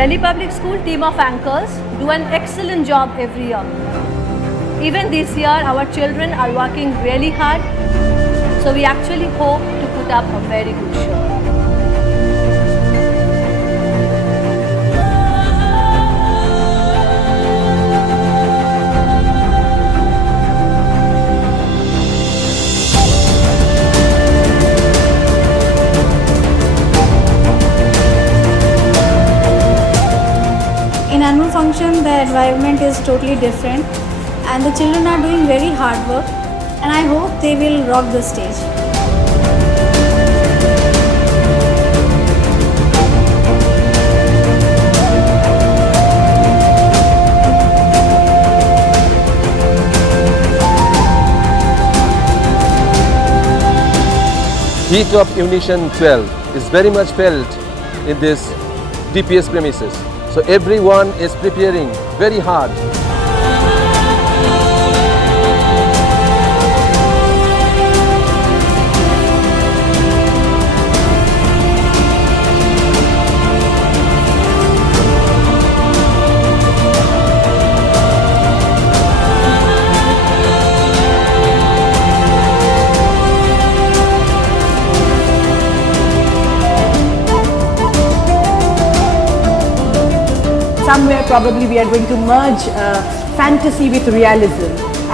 Delhi Public School team of anchors do an excellent job every year. Even this year, our children are working really hard, so we actually hope to put up a very good show. In annual function, the environment is totally different and the children are doing very hard work, and I hope they will rock the stage. Heat of Unition 12 is very much felt in this DPS premises. So everyone is preparing very hard. Somewhere probably we are going to merge fantasy with realism,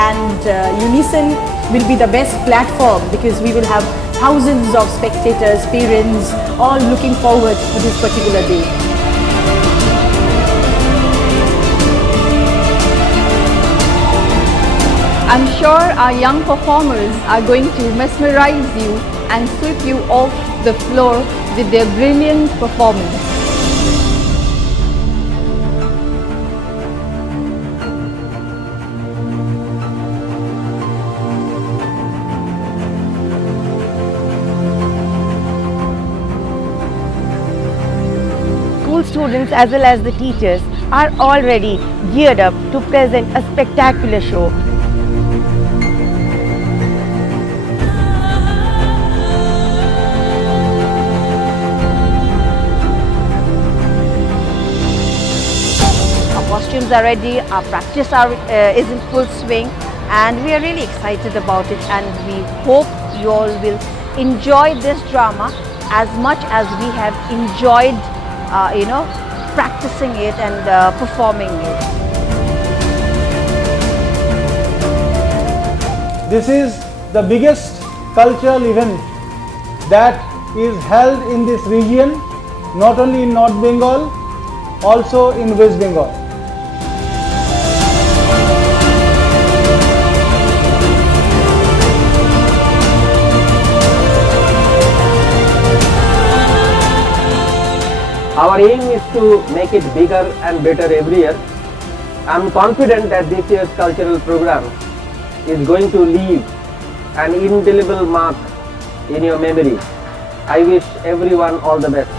and Unison will be the best platform because we will have thousands of spectators, parents, all looking forward to this particular day. I'm sure our young performers are going to mesmerize you and sweep you off the floor with their brilliant performance. School students as well as the teachers are already geared up to present a spectacular show. Our costumes are ready, our practice is in full swing, and we are really excited about it, and we hope you all will enjoy this drama as much as we have enjoyed practicing it and performing it. This is the biggest cultural event that is held in this region, not only in North Bengal, also in West Bengal. Our aim is to make it bigger and better every year. I am confident that this year's cultural program is going to leave an indelible mark in your memory. I wish everyone all the best.